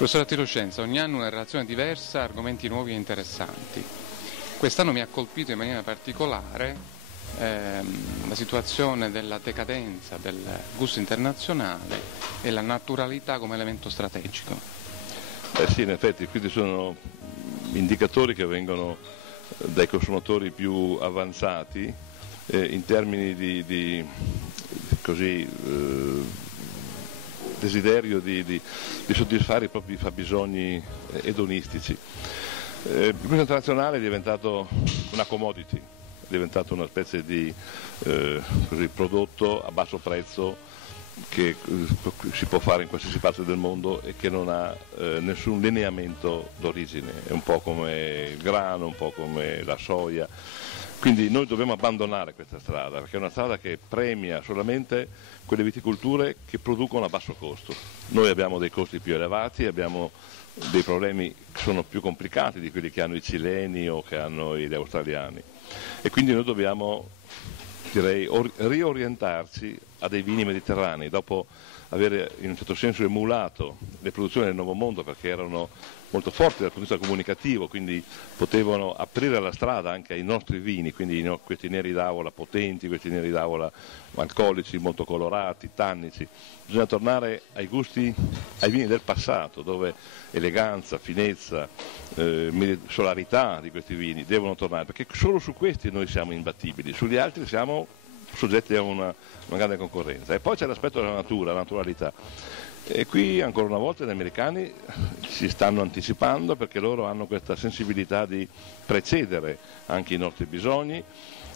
Professor Attiloscenza, ogni anno una relazione diversa, argomenti nuovi e interessanti. Quest'anno mi ha colpito in maniera particolare la situazione della decadenza del gusto internazionale e la naturalità come elemento strategico. Sì, in effetti, questi sono indicatori che vengono dai consumatori più avanzati in termini di desiderio di soddisfare i propri fabbisogni edonistici. Il gusto internazionale è diventato una commodity, è diventato una specie di prodotto a basso prezzo che si può fare in qualsiasi parte del mondo e che non ha nessun lineamento d'origine, è un po' come il grano, un po' come la soia. Quindi noi dobbiamo abbandonare questa strada, perché è una strada che premia solamente quelle viticolture che producono a basso costo. Noi abbiamo dei costi più elevati, abbiamo dei problemi che sono più complicati di quelli che hanno i cileni o che hanno gli australiani. E quindi noi dobbiamo, direi, riorientarci a dei vini mediterranei, dopo aver in un certo senso emulato le produzioni del Nuovo Mondo, perché erano molto forti dal punto di vista comunicativo, quindi potevano aprire la strada anche ai nostri vini, quindi questi neri d'avola potenti, questi neri d'avola alcolici, molto colorati, tannici. Bisogna tornare ai gusti, ai vini del passato, dove eleganza, finezza, solarità di questi vini devono tornare, perché solo su questi noi siamo imbattibili, sugli altri siamo soggetti a una grande concorrenza. E poi c'è l'aspetto della natura, la naturalità. E qui ancora una volta gli americani si stanno anticipando, perché loro hanno questa sensibilità di precedere anche i nostri bisogni,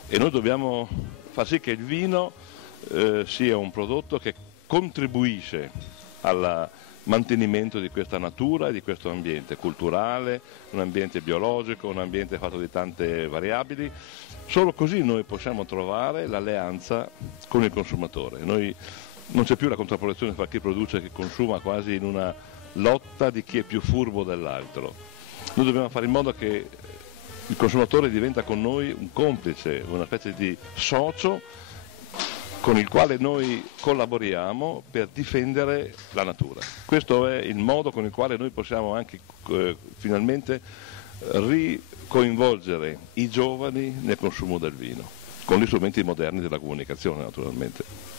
e noi dobbiamo far sì che il vino sia un prodotto che contribuisce al mantenimento di questa natura e di questo ambiente culturale, un ambiente biologico, un ambiente fatto di tante variabili. Solo così noi possiamo trovare l'alleanza con il consumatore. Non c'è più la contrapposizione fra chi produce e chi consuma, quasi in una lotta di chi è più furbo dell'altro. Noi dobbiamo fare in modo che il consumatore diventa con noi un complice, una specie di socio con il quale noi collaboriamo per difendere la natura. Questo è il modo con il quale noi possiamo anche finalmente ricoinvolgere i giovani nel consumo del vino, con gli strumenti moderni della comunicazione naturalmente.